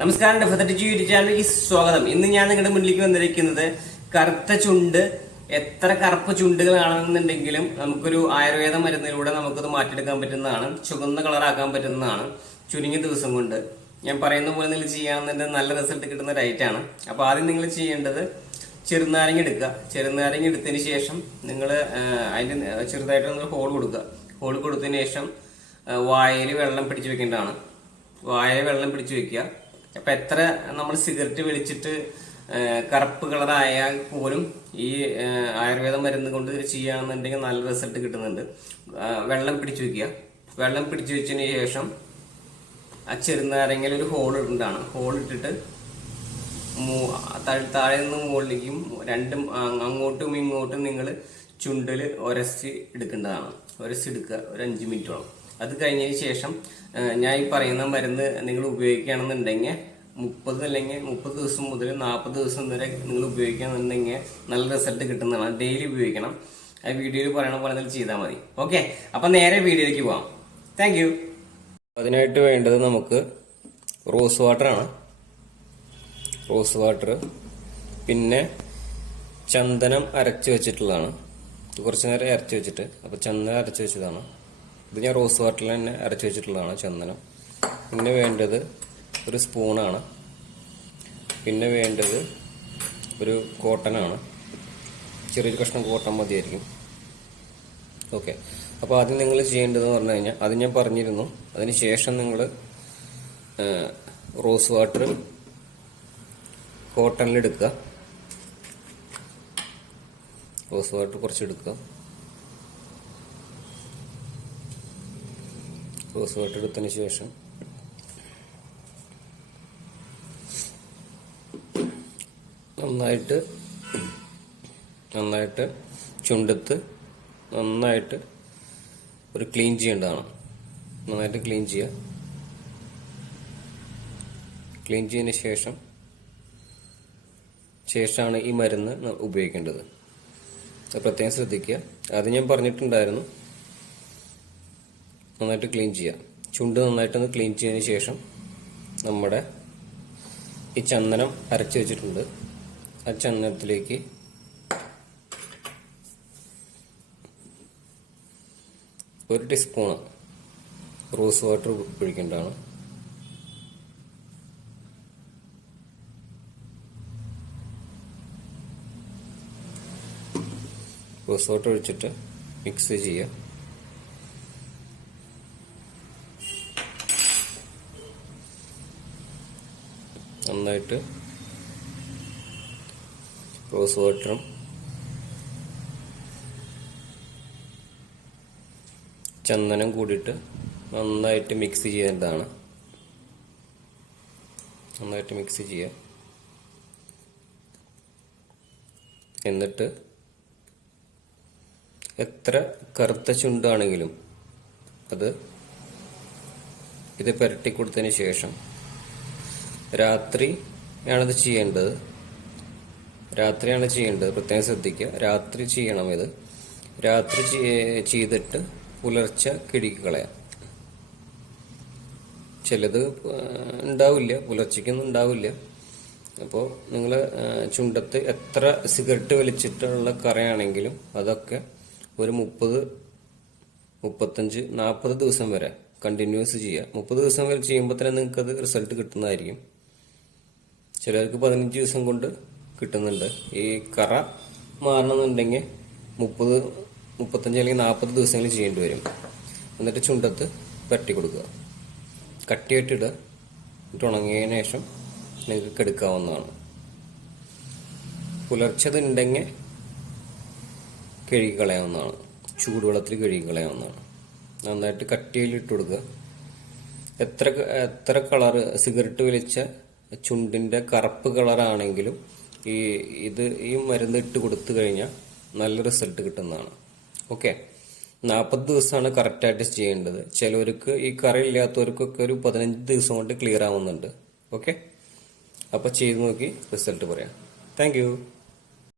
നമസ്കാരം, യൂട്യൂബ് ചാനലിലേക്ക് സ്വാഗതം. ഇന്ന് ഞാൻ നിങ്ങളുടെ മുന്നിലേക്ക് വന്നിരിക്കുന്നത് കറുത്ത ചുണ്ട്. എത്ര കറുപ്പ് ചുണ്ടുകളാണെന്നുണ്ടെങ്കിലും നമുക്കൊരു ആയുർവേദ മരുന്നിലൂടെ നമുക്കത് മാറ്റിയെടുക്കാൻ പറ്റുന്നതാണ്. ചുവന്ന കളറാക്കാൻ പറ്റുന്നതാണ് ചുരുങ്ങിയ ദിവസം കൊണ്ട്. ഞാൻ പറയുന്ന പോലെ നിങ്ങൾ ചെയ്യാമെന്നുണ്ടെങ്കിൽ നല്ല റിസൾട്ട് കിട്ടുന്ന ഡയറ്റാണ്. അപ്പോൾ ആദ്യം നിങ്ങൾ ചെയ്യേണ്ടത് ചെറുനാരങ്ങ എടുക്കുക. ചെറുനാരങ്ങ എടുത്തതിന് ശേഷം നിങ്ങൾ അതിൻ്റെ ചെറുതായിട്ടൊന്ന് ഹോൾ കൊടുക്കുക. ഹോൾ കൊടുത്തതിന് ശേഷം വായയിൽ വെള്ളം പിടിച്ചു വെക്കേണ്ടതാണ്. വായയിൽ വെള്ളം പിടിച്ചു വെക്കുക. അപ്പൊ എത്ര നമ്മൾ സിഗരറ്റ് വലിച്ചിട്ട് കറുപ്പ് കളറായാൽ പോലും ഈ ആയുർവേദ മരുന്ന് കൊണ്ട് ചെയ്യാന്നുണ്ടെങ്കിൽ നല്ല റിസൾട്ട് കിട്ടുന്നുണ്ട്. വെള്ളം പിടിച്ചു വെക്കുക. വെള്ളം പിടിച്ചു വെച്ചതിന് ശേഷം ആ ചെറുനാരങ്ങയിൽ ഒരു ഹോൾ ഇടേണ്ടതാണ്. ഹോൾ ഇട്ടിട്ട് താഴെ നിന്ന് മുകളിലേക്കും രണ്ടും അങ്ങോട്ടും ഇങ്ങോട്ടും നിങ്ങൾ ചുണ്ടിൽ ഒരച്ച് എടുക്കേണ്ടതാണ്. ഒരച്ചെടുക്കുക ഒരു 5 മിനിറ്റോളം. അത് കഴിഞ്ഞതിന് ശേഷം ഞാൻ ഈ പറയുന്ന മരുന്ന് നിങ്ങൾ ഉപയോഗിക്കുകയാണെന്നുണ്ടെങ്കിൽ 30 അല്ലെങ്കിൽ 30 ദിവസം മുതൽ 40 ദിവസം വരെ നിങ്ങൾ ഉപയോഗിക്കുകയാണെന്നുണ്ടെങ്കിൽ നല്ല റിസൾട്ട് കിട്ടുന്നതാണ്. ഡെയിലി ഉപയോഗിക്കണം. ആ വീഡിയോയിൽ പറയണ പോലെ നിങ്ങൾ ചെയ്താൽ മതി. ഓക്കെ, അപ്പം നേരെ വീഡിയോയിലേക്ക് പോവാം. Thank you. അതിനായിട്ട് വേണ്ടത് നമുക്ക് റോസ് വാട്ടറാണ്. റോസ് വാട്ടർ, പിന്നെ ചന്ദനം അരച്ച് വെച്ചിട്ടുള്ളതാണ്. കുറച്ച് നേരം അരച്ച് വെച്ചിട്ട്, അപ്പോൾ ചന്ദനം അരച്ച് വെച്ചതാണ്. ഇത് ഞാൻ റോസ് വാട്ടറിൽ തന്നെ അരച്ച് വെച്ചിട്ടുള്ളതാണ് ചന്ദനം. പിന്നെ വേണ്ടത് ഒരു സ്പൂണാണ്. പിന്നെ വേണ്ടത് ഒരു കോട്ടനാണ്. ചെറിയൊരു കഷ്ണം കോട്ടൺ മതിയായിരിക്കും. ഓക്കെ, അപ്പോൾ ആദ്യം നിങ്ങൾ ചെയ്യേണ്ടതെന്ന് പറഞ്ഞു കഴിഞ്ഞാൽ, അത് ഞാൻ പറഞ്ഞിരുന്നു. അതിന് ശേഷം നിങ്ങൾ റോസ് വാട്ടർ കോട്ടണിലെടുക്കുക. റോസ് വാട്ടർ കുറച്ചെടുക്കുക. റോസ് വാട്ടർ എടുത്തതിന് ശേഷം നന്നായിട്ട് ചുണ്ടത്ത് നന്നായിട്ട് ഒരു ക്ലീൻ ചെയ്യേണ്ടതാണ്. നന്നായിട്ട് ക്ലീൻ ചെയ്യുക. ക്ലീൻ ചെയ്തതിന് ശേഷമാണ് ഈ മരുന്ന് ഉപയോഗിക്കേണ്ടത്. അത് പ്രത്യേകം ശ്രദ്ധിക്കുക. അത് ഞാൻ പറഞ്ഞിട്ടുണ്ടായിരുന്നു. നന്നായിട്ട് ക്ലീൻ ചെയ്യുക. ചുണ്ട് നന്നായിട്ടൊന്ന് ക്ലീൻ ചെയ്തതിന് ശേഷം നമ്മുടെ ഈ ചന്ദനം അരച്ച് വെച്ചിട്ടുണ്ട്. ആ ചന്ദനത്തിലേക്ക് ഒരു ടീസ്പൂണ് റോസ് വാട്ടർ ഒഴിക്കേണ്ടതാണ്. റോസ് വാട്ടർ ഒഴിച്ചിട്ട് മിക്സ് ചെയ്യുക. നന്നായിട്ട് റോസ് വാട്ടറും ചന്ദനം കൂടിയിട്ട് നന്നായിട്ട് മിക്സ് ചെയ്യേണ്ടതാണ്. നന്നായിട്ട് മിക്സ് ചെയ്യുക. എന്നിട്ട് എത്ര കറുത്ത ചുണ്ടാണെങ്കിലും ഇത് പുരട്ടി കൊടുത്തതിന് ശേഷം രാത്രിയാണിത് ചെയ്യേണ്ടത്. പ്രത്യേകം ശ്രദ്ധിക്കുക. രാത്രി ചെയ്യണം ഇത്. രാത്രി ചെയ്തിട്ട് പുലർച്ചെ കിഴുകി കളയാം. ചിലത് ഉണ്ടാവില്ല, പുലർച്ചയ്ക്കൊന്നും ഉണ്ടാവില്ല. അപ്പോൾ നിങ്ങൾ ചുണ്ടത്ത് എത്ര സിഗരറ്റ് വലിച്ചിട്ടുള്ള കറയാണെങ്കിലും അതൊക്കെ ഒരു 30, 35, 40 ദിവസം വരെ കണ്ടിന്യൂസ് ചെയ്യുക. 30 ദിവസം വരെ ചെയ്യുമ്പോൾ തന്നെ നിങ്ങൾക്കത് റിസൾട്ട് കിട്ടുന്നതായിരിക്കും. ചിലർക്ക് 15 ദിവസം കൊണ്ട് കിട്ടുന്നുണ്ട്. ഈ കറ മാറണമെന്നുണ്ടെങ്കിൽ 30, 35 അല്ലെങ്കിൽ 40 ദിവസങ്ങളിൽ ചെയ്യേണ്ടി വരും. എന്നിട്ട് ചുണ്ടത്ത് തട്ടി കൊടുക്കുക. കട്ടിയായിട്ടിടുക. എന്നിട്ട് ഉണങ്ങിയതിന് ശേഷം നിങ്ങൾക്ക് കെടുക്കാവുന്നതാണ്. പുലർച്ചതുണ്ടെങ്കിൽ കഴുകി കളയാവുന്നതാണ്. ചൂടുവെള്ളത്തിൽ കഴുകി കളയാവുന്നതാണ്. നന്നായിട്ട് കട്ടിയിലിട്ട് കൊടുക്കുക. എത്ര കളറ് സിഗരറ്റ് വലിച്ച ചുണ്ടിന്റെ കറുപ്പ് കളറാണെങ്കിലും ഈ മരുന്ന് ഇട്ട് കൊടുത്തു കഴിഞ്ഞാൽ നല്ല റിസൾട്ട് കിട്ടുന്നതാണ്. ഓക്കെ, 40 ദിവസമാണ് കറക്റ്റായിട്ട് ചെയ്യേണ്ടത്. ചിലവർക്ക് ഈ കറയില്ലാത്തവർക്കൊക്കെ ഒരു 15 ദിവസം കൊണ്ട് ക്ലിയർ ആവുന്നുണ്ട്. ഓക്കെ, അപ്പോൾ ചെയ്ത് നോക്കി റിസൾട്ട് പറയാം. Thank you.